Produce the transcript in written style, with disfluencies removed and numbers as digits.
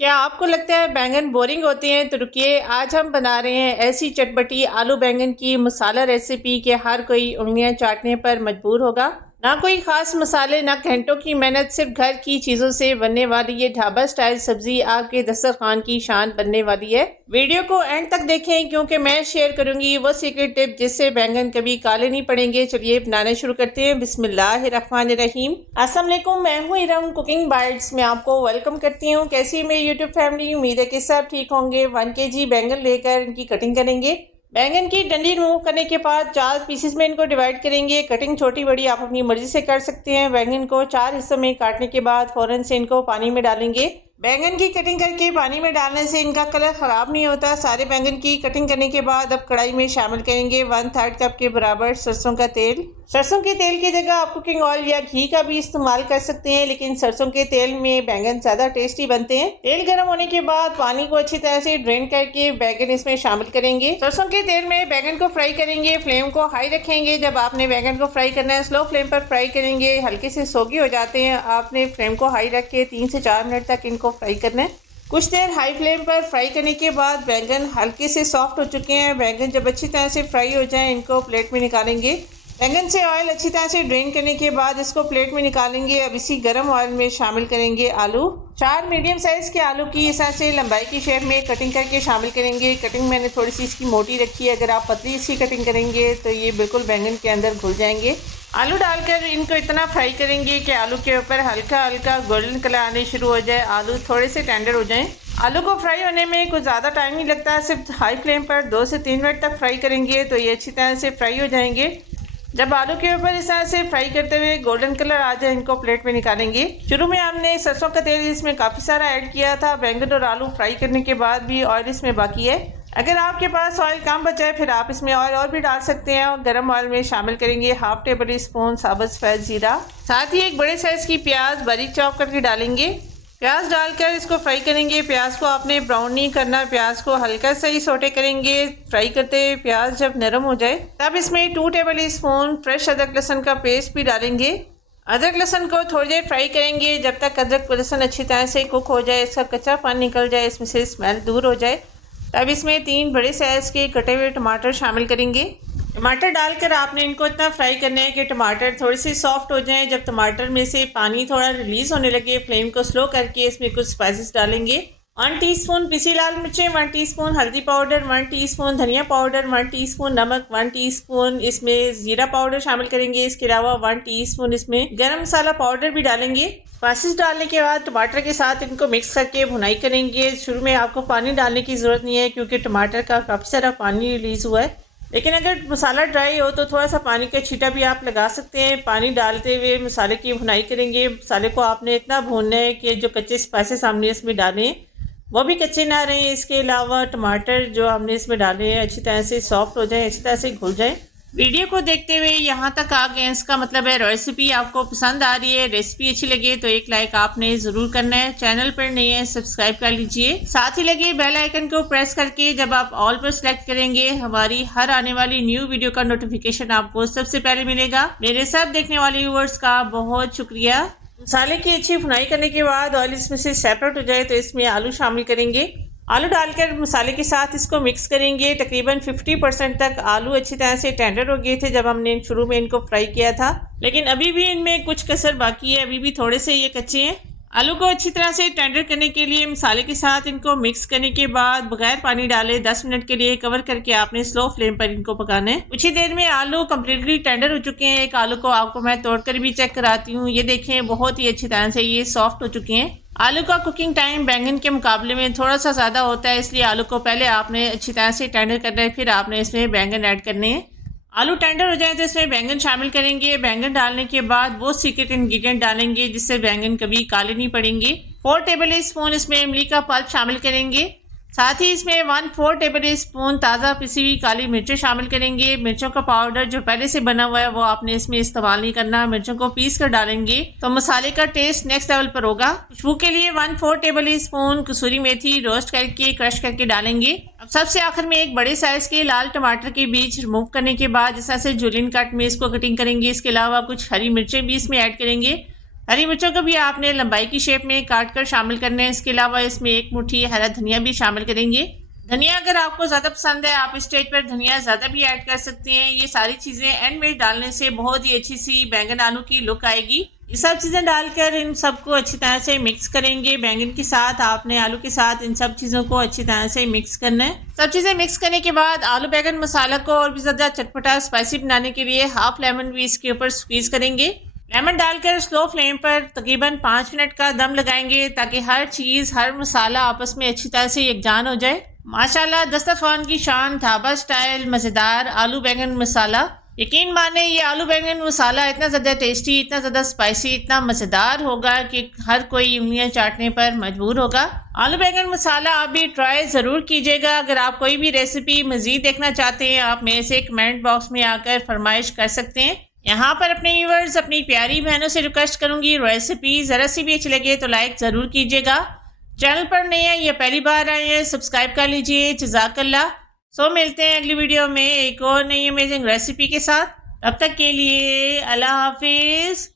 क्या आपको लगता है बैंगन बोरिंग होते हैं? तो रुकिए, आज हम बना रहे हैं ऐसी चटपटी आलू बैंगन की मसाला रेसिपी कि हर कोई उंगलियां चाटने पर मजबूर होगा। ना कोई खास मसाले, ना घंटों की मेहनत, सिर्फ घर की चीज़ों से बनने वाली ये ढाबा स्टाइल सब्जी आपके दस्तरखान की शान बनने वाली है। वीडियो को एंड तक देखें क्योंकि मैं शेयर करूंगी वो सीक्रेट टिप जिससे बैंगन कभी काले नहीं पड़ेंगे। चलिए बनाना शुरू करते हैं। बिस्मिल्लाहिर्रहमानिर्रहीम। अस्सलाम वालेकुम, मैं हूँ इरम कुकिंग बाइट्स में आपको वेलकम करती हूँ। कैसी है मेरी यूट्यूब फैमिली? उम्मीद है कि सब ठीक होंगे। 1 kg बैंगन लेकर इनकी कटिंग करेंगे। बैंगन की डंडी रिमूव करने के बाद 4 पीसेस में इनको डिवाइड करेंगे। कटिंग छोटी बड़ी आप अपनी मर्जी से कर सकते हैं। बैंगन को 4 हिस्सों में काटने के बाद फ़ौरन से इनको पानी में डालेंगे। बैंगन की कटिंग करके पानी में डालने से इनका कलर ख़राब नहीं होता। सारे बैंगन की कटिंग करने के बाद अब कढ़ाई में शामिल करेंगे 1/3 कप के बराबर सरसों का तेल। सरसों के तेल की जगह आप कुकिंग ऑयल या घी का भी इस्तेमाल कर सकते हैं, लेकिन सरसों के तेल में बैंगन ज़्यादा टेस्टी बनते हैं। तेल गर्म होने के बाद पानी को अच्छी तरह से ड्रेन करके बैंगन इसमें शामिल करेंगे। सरसों के तेल में बैंगन को फ्राई करेंगे। फ्लेम को हाई रखेंगे। जब आपने बैंगन को फ्राई करना है स्लो फ्लेम पर फ्राई करेंगे। हल्के से सोगी हो जाते हैं, आपने फ्लेम को हाई रख के 3 से 4 मिनट तक इनको फ्राई करना है। कुछ देर हाई फ्लेम पर फ्राई करने के बाद बैंगन हल्के से सॉफ्ट हो चुके हैं। बैंगन जब अच्छी तरह से फ्राई हो जाए इनको प्लेट में निकालेंगे। बैंगन से ऑयल अच्छी तरह से ड्रेन करने के बाद इसको प्लेट में निकालेंगे। अब इसी गर्म ऑयल में शामिल करेंगे आलू। 4 मीडियम साइज़ के आलू की इस तरह से लंबाई की शेप में कटिंग करके शामिल करेंगे। कटिंग मैंने थोड़ी सी इसकी मोटी रखी है। अगर आप पतली इसकी कटिंग करेंगे तो ये बिल्कुल बैंगन के अंदर घुल जाएंगे। आलू डालकर इनको इतना फ्राई करेंगे कि आलू के ऊपर हल्का हल्का गोल्डन कलर आने शुरू हो जाए, आलू थोड़े से टेंडर हो जाएं। आलू को फ्राई होने में कुछ ज़्यादा टाइम नहीं लगता, सिर्फ हाई फ्लेम पर 2 से 3 मिनट तक फ्राई करेंगे तो ये अच्छी तरह से फ्राई हो जाएंगे। जब आलू के ऊपर इस तरह से फ्राई करते हुए गोल्डन कलर आ जाए इनको प्लेट में निकालेंगे। शुरू में हमने सरसों का तेल इसमें काफ़ी सारा ऐड किया था। बैंगन और आलू फ्राई करने के बाद भी ऑयल इसमें बाकी है। अगर आपके पास ऑयल कम बचा है फिर आप इसमें ऑयल और भी डाल सकते हैं। और गर्म ऑयल में शामिल करेंगे 1/2 टेबल स्पून साबुत सफ़ेद ज़ीरा। साथ ही एक बड़े साइज़ की प्याज बारीक चॉप करके डालेंगे। प्याज डालकर इसको फ्राई करेंगे। प्याज को आपने ब्राउन नहीं करना, प्याज को हल्का सा ही सोटे करेंगे। फ्राई करते हुए प्याज जब नरम हो जाए तब इसमें 2 टेबल स्पून फ्रेश अदरक लहसुन का पेस्ट भी डालेंगे। अदरक लहसुन को थोड़ी देर फ्राई करेंगे जब तक अदरक लहसुन अच्छी तरह से कुक हो जाए, इसका कच्चा पानी निकल जाए, इसमें से स्मेल दूर हो जाए। तब इसमें 3 बड़े साइज़ के कटे हुए टमाटर शामिल करेंगे। टमाटर डालकर आपने इनको इतना फ्राई करना है कि टमाटर थोड़े से सॉफ्ट हो जाएं। जब टमाटर में से पानी थोड़ा रिलीज़ होने लगे फ्लेम को स्लो करके इसमें कुछ स्पाइसेस डालेंगे। 1 टीस्पून पिसी लाल मिर्चें, 1 टीस्पून हल्दी पाउडर, 1 टीस्पून धनिया पाउडर, 1 टीस्पून नमक, 1 टीस्पून इसमें ज़ीरा पाउडर शामिल करेंगे। इसके अलावा 1 टीस्पून इसमें गरम मसाला पाउडर भी डालेंगे। स्पाइसेस डालने के बाद टमाटर के साथ इनको मिक्स करके भुनाई करेंगे। शुरू में आपको पानी डालने की ज़रूरत नहीं है क्योंकि टमाटर का काफ़ी सारा पानी रिलीज़ हुआ है, लेकिन अगर मसाला ड्राई हो तो थोड़ा सा पानी का छींटा भी आप लगा सकते हैं। पानी डालते हुए मसाले की भुनाई करेंगे। मसाले को आपने इतना भूनना है कि जो कच्चे स्पाइसेस हमने इसमें डाले वो भी कच्चे ना रहें। इसके अलावा टमाटर जो हमने इसमें डाले हैं अच्छी तरह से सॉफ्ट हो जाए, अच्छी तरह से घुल जाए। वीडियो को देखते हुए यहाँ तक आ गए, इसका मतलब है रेसिपी आपको पसंद आ रही है। रेसिपी अच्छी लगे तो एक लाइक आपने ज़रूर करना है। चैनल पर नए हैं सब्सक्राइब कर लीजिए। साथ ही लगे बेल आइकन को प्रेस करके जब आप ऑल पर सेलेक्ट करेंगे हमारी हर आने वाली न्यू वीडियो का नोटिफिकेशन आपको सबसे पहले मिलेगा। मेरे सब देखने वाले व्यूअर्स का बहुत शुक्रिया। मसाले की अच्छी भुनाई करने के बाद ऑयल इसमें से सेपरेट हो जाए तो इसमें आलू शामिल करेंगे। आलू डालकर मसाले के साथ इसको मिक्स करेंगे। तकरीबन 50% तक आलू अच्छी तरह से टेंडर हो गए थे जब हमने शुरू में इनको फ्राई किया था, लेकिन अभी भी इनमें कुछ कसर बाकी है, अभी भी थोड़े से ये कच्चे हैं। आलू को अच्छी तरह से टेंडर करने के लिए मसाले के साथ इनको मिक्स करने के बाद बगैर पानी डाले 10 मिनट के लिए कवर करके आपने स्लो फ्लेम पर इनको पकाना है। कुछ ही देर में आलू कम्प्लीटली टेंडर हो चुके हैं। एक आलू को आपको मैं तोड़कर भी चेक कराती हूँ। ये देखें, बहुत ही अच्छी तरह से ये सॉफ्ट हो चुके हैं। आलू का कुकिंग टाइम बैंगन के मुकाबले में थोड़ा सा ज़्यादा होता है, इसलिए आलू को पहले आपने अच्छी तरह से टेंडर करना है, फिर आपने इसमें बैंगन ऐड करने हैं। आलू टेंडर हो जाए तो इसमें बैंगन शामिल करेंगे। बैंगन डालने के बाद वो सीक्रेट इंग्रेडिएंट डालेंगे जिससे बैंगन कभी काले नहीं पड़ेंगे। 4 टेबल स्पून इसमें इमली का पल्प शामिल करेंगे। साथ ही इसमें 1/4 टेबल स्पून ताज़ा पिसी हुई काली मिर्चें शामिल करेंगे। मिर्चों का पाउडर जो पहले से बना हुआ है वो आपने इसमें इस्तेमाल नहीं करना, मिर्चों को पीस कर डालेंगे तो मसाले का टेस्ट नेक्स्ट लेवल पर होगा। खुशबू के लिए 1/4 टेबल स्पून कसूरी मेथी रोस्ट करके क्रश करके डालेंगे। अब सबसे आखिर में एक बड़े साइज के लाल टमाटर के बीज रिमूव करने के बाद इस तरह से जुलियन कट में इसको कटिंग करेंगे। इसके अलावा कुछ हरी मिर्चें भी इसमें ऐड करेंगे। हरी मिर्चों को भी आपने लंबाई की शेप में काट कर शामिल करना है। इसके अलावा इसमें 1 मुट्ठी हरा धनिया भी शामिल करेंगे। धनिया अगर आपको ज़्यादा पसंद है आप इस स्टेज पर धनिया ज़्यादा भी ऐड कर सकते हैं। ये सारी चीज़ें एंड में डालने से बहुत ही अच्छी सी बैंगन आलू की लुक आएगी। ये सब चीज़ें डालकर इन सबको अच्छी तरह से मिक्स करेंगे। बैंगन के साथ आपने आलू के साथ इन सब चीज़ों को अच्छी तरह से मिक्स करना है। सब चीज़ें मिक्स करने के बाद आलू बैंगन मसाला को और भी ज़्यादा चटपटा स्पाइसी बनाने के लिए हाफ लेमन भी इसके ऊपर स्क्वीज़ करेंगे। लेमन डालकर स्लो फ्लेम पर तकरीबन 5 मिनट का दम लगाएंगे ताकि हर चीज़ हर मसाला आपस में अच्छी तरह से यकजान हो जाए। माशाल्लाह दस्तरखान की शान ढाबा स्टाइल मज़ेदार आलू बैंगन मसाला। यकीन माने ये आलू बैंगन मसाला इतना ज़्यादा टेस्टी, इतना ज़्यादा स्पाइसी, इतना मज़ेदार होगा कि हर कोई उंगलियां चाटने पर मजबूर होगा। आलू बैंगन मसाला आप भी ट्राई ज़रूर कीजिएगा। अगर आप कोई भी रेसिपी मज़ीद देखना चाहते हैं आप मेरे से कमेंट बॉक्स में आकर फरमाइश कर सकते हैं। यहाँ पर अपने व्यूअर्स अपनी प्यारी बहनों से रिक्वेस्ट करूँगी, रेसिपी ज़रा सी भी अच्छी लगे तो लाइक ज़रूर कीजिएगा। चैनल पर नए हैं या पहली बार आए हैं सब्सक्राइब कर लीजिए। जज़ाकल्लाह। सो मिलते हैं अगली वीडियो में एक और नई अमेजिंग रेसिपी के साथ। तब तक के लिए अल्लाह हाफिज़।